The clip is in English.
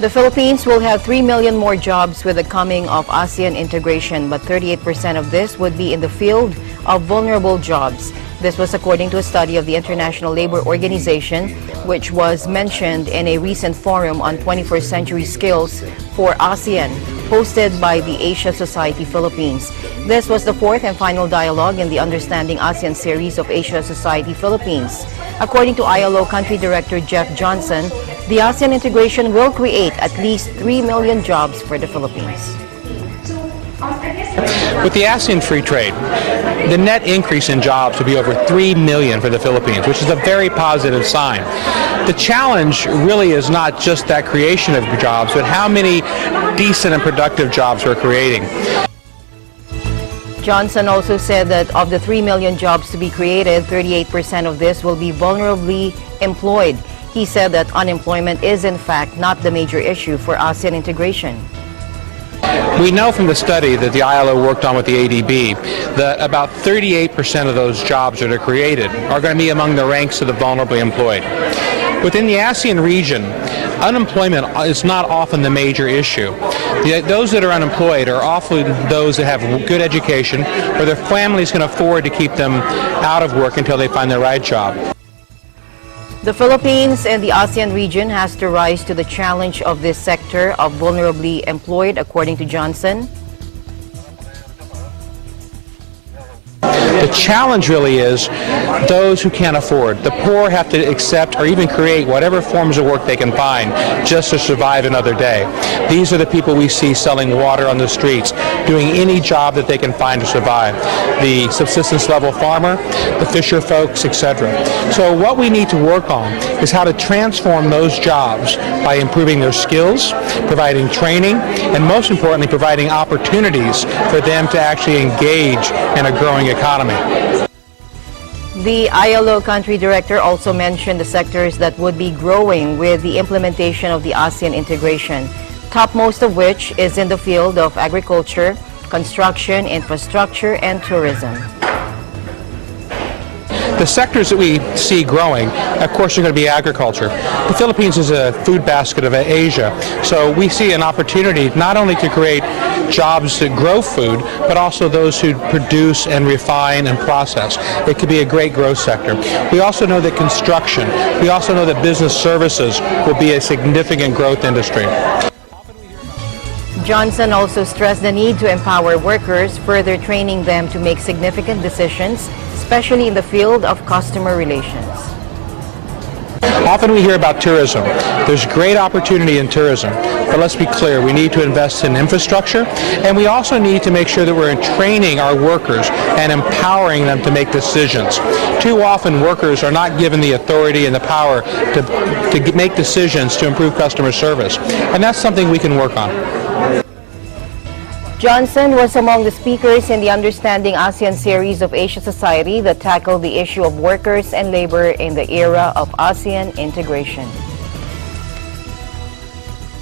The Philippines will have 3 million more jobs with the coming of ASEAN Integration, but 38% of this would be in the field of vulnerable jobs. This was according to a study of the International Labor Organization, which was mentioned in a recent forum on 21st century skills for ASEAN, hosted by the Asia Society Philippines. This was the fourth and final dialogue in the Understanding ASEAN series of Asia Society Philippines. According to ILO Country Director Jeff Johnson, the ASEAN integration will create at least 3 million jobs for the Philippines. With the ASEAN free trade, the net increase in jobs will be over 3 million for the Philippines, which is a very positive sign. The challenge really is not just that creation of jobs, but how many decent and productive jobs we're creating. Johnson also said that of the 3 million jobs to be created, 38% of this will be vulnerably employed. He said that unemployment is in fact not the major issue for ASEAN integration. We know from the study that the ILO worked on with the ADB that about 38% of those jobs that are created are going to be among the ranks of the vulnerably employed. Within the ASEAN region, unemployment is not often the major issue. Those that are unemployed are often those that have good education or their families can afford to keep them out of work until they find the right job. The Philippines and the ASEAN region has to rise to the challenge of this sector of vulnerably employed, according to Johnson. The challenge really is those who can't afford. The poor have to accept or even create whatever forms of work they can find just to survive another day. These are the people we see selling water on the streets, doing any job that they can find to survive. The subsistence level farmer, the fisher folks, etc. So what we need to work on is how to transform those jobs by improving their skills, providing training, and most importantly, providing opportunities for them to actually engage in a growing economy. The ILO country director also mentioned the sectors that would be growing with the implementation of the ASEAN integration, topmost of which is in the field of agriculture, construction, infrastructure, and tourism. The sectors that we see growing, of course, are going to be agriculture. The Philippines is a food basket of Asia, so we see an opportunity not only to create jobs that grow food, but also those who produce and refine and process. It could be a great growth sector. We also know that construction, we also know that business services will be a significant growth industry. Johnson also stressed the need to empower workers, further training them to make significant decisions, especially in the field of customer relations. Often we hear about tourism. There's great opportunity in tourism, but let's be clear, we need to invest in infrastructure, and we also need to make sure that we're training our workers and empowering them to make decisions. Too often workers are not given the authority and the power to make decisions to improve customer service, and that's something we can work on. Johnson was among the speakers in the Understanding ASEAN series of Asia Society that tackled the issue of workers and labor in the era of ASEAN integration.